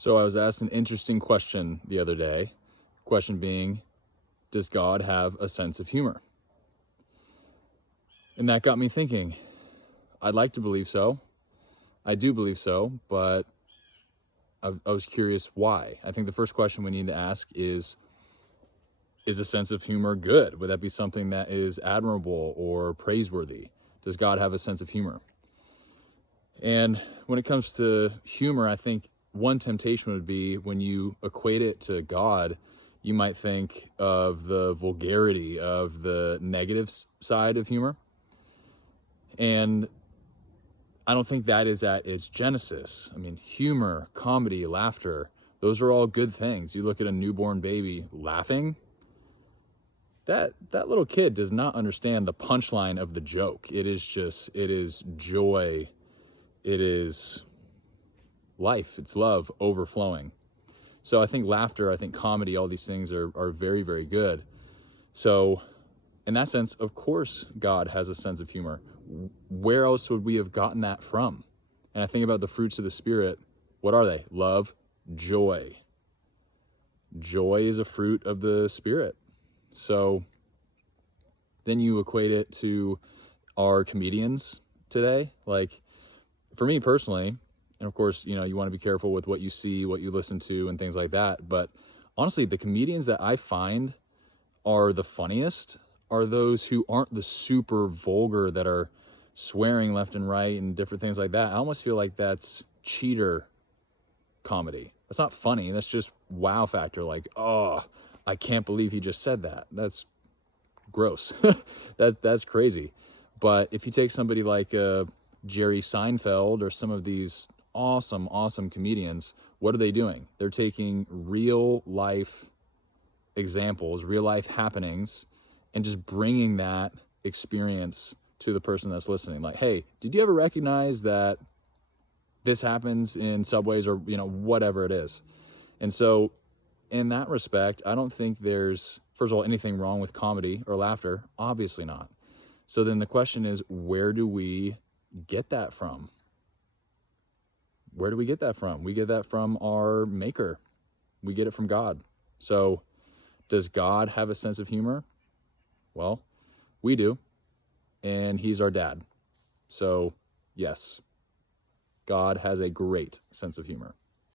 So I was asked an interesting question the other day. Question being, does God have a sense of humor? And that got me thinking. I'd like to believe so. I do believe so, but I was curious why. I think the first question we need to ask is a sense of humor good? Would that be something that is admirable or praiseworthy? Does God have a sense of humor? And when it comes to humor, I think one temptation would be when you equate it to God, you might think of the vulgarity of the negative side of humor. And I don't think that is at its genesis. I mean, humor, comedy, laughter, those are all good things. You look at a newborn baby laughing, that little kid does not understand the punchline of the joke. It is joy. It is life. It's love overflowing. So I think laughter, I think comedy, all these things are very, very good. So in that sense, of course, God has a sense of humor. Where else would we have gotten that from? And I think about the fruits of the Spirit. What are they? Love, joy. Joy is a fruit of the Spirit. So then you equate it to our comedians today. Like for me personally, and of course, you want to be careful with what you see, what you listen to, and things like that. But honestly, the comedians that I find are the funniest are those who aren't the super vulgar that are swearing left and right and different things like that. I almost feel like that's cheater comedy. That's not funny. That's just wow factor. Like, oh, I can't believe he just said that. That's gross. That's crazy. But if you take somebody like Jerry Seinfeld or some of these awesome comedians, what are they doing? They're taking real life examples, real life happenings, and just bringing that experience to the person that's listening. Like, hey, did you ever recognize that this happens in subways or, whatever it is? And so in that respect, I don't think there's, first of all, anything wrong with comedy or laughter. Obviously not. So then the question is, where do we get that from? Where do we get that from? We get that from our maker. We get it from God. So does God have a sense of humor? Well, we do. And he's our dad. So yes, God has a great sense of humor.